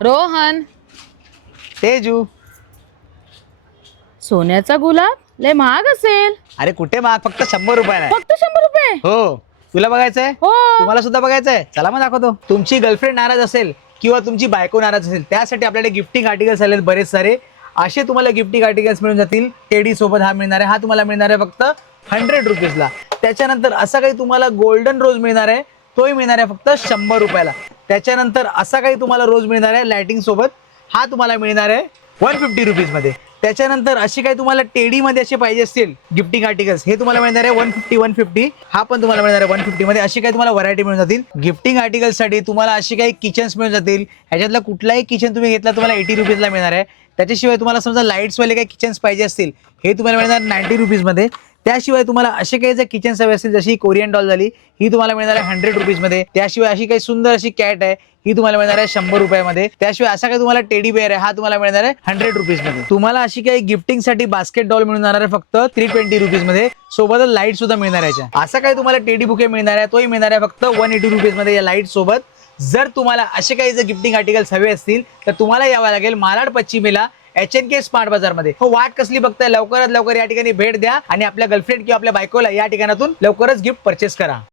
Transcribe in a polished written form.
रोहन, तेजू, सोन्याचा गुलाब लय महाग असेल. अरे कुठे महाग, फक्त 100 रुपयाला आहे. फक्त 100 रुपये? हो, तुला बघायचंय? हो. तुम्हाला सुद्धा बघायचंय? चला मग दाखवतो. तुमची गर्लफ्रेंड नाराज असेल किंवा तुमची बायको नाराज असेल, त्यासाठी आपल्याकडे गिफ्टिंग आर्टिकल्स आलेत बरेच सारे. असे तुम्हाला गिफ्टिंग आर्टिकल्स मिळून जातील. टेडी सोबत हा मिळणार आहे, हा तुम्हाला मिळणार आहे फक्त 100 रुपीजला. त्याच्यानंतर असा काही तुम्हाला गोल्डन रोज मिळणार आहे, तोही मिळणार आहे फक्त 100 रुपयाला. त्याच्यानंतर असा काही तुम्हाला रोज मिळणार आहे लाइटिंग सोबत, हा तुम्हाला मिळणार आहे 150 रुपीज मध्ये. त्याच्यानंतर अशी काही तुम्हाला टेडीमध्ये असे पाहिजे असतील गिफ्टिंग आर्टिकल्स, हे तुम्हाला मिळणार आहे 150. हा पण तुम्हाला मिळणार आहे 150 मध्ये. अशी काही तुम्हाला व्हरायटी मिळून जातील. गिफ्टिंग आर्टिकल्ससाठी तुम्हाला अशी काही किचन्स मिळून जातील. ह्याच्यातला कुठलाही किचन तुम्ही घेतला तुम्हाला 80 रुपीजला मिळणार आहे. त्याच्याशिवाय तुम्हाला समजा लाईट्सवाले काही किचन्स पाहिजे असतील, हे तुम्हाला मिळणार 90 रुपीजमध्ये. त्याशिवाय तुम्हाला असे काही जर किचन्स हवे असतील, जशी कोरियन डॉल झाली, ही तुम्हाला मिळणार आहे 100 रुपीजमध्ये. त्याशिवाय अशी काही सुंदर अशी कॅट आहे, ही तुम्हाला मिळणार आहे 100 रुपयामध्ये. त्याशिवाय असा काही तुम्हाला टेडी बेअर आहे, हा तुम्हाला मिळणार आहे 100 रुपीजमध्ये. तुम्हाला अशी काही गिफ्टिंग साठी बास्केट डॉल मिळून जाणार आहे फक्त 320 रुपीजमध्ये. सोबतच लाईट सुद्धा मिळणार आहे. असा काही तुम्हाला टेडी बुके मिळणार आहे, तोही मिळणार आहे फक्त 180 रुपीजमध्ये या लाईट सोबत. जर तुम्हाला असे काही जर गिफ्टिंग आर्टिकल्स हवे असतील, तर तुम्हाला यावं लागेल मालाड पश्चिमेला HNK स्मार्ट बाजार मध्ये. हो, वाट कसली बघताय, लवकरात लवकर या ठिकाणी भेट द्या आणि आपल्या गर्लफ्रेंड किंवा आपल्या बायकोला या ठिकाणातून लवकरच गिफ्ट परचेस करा.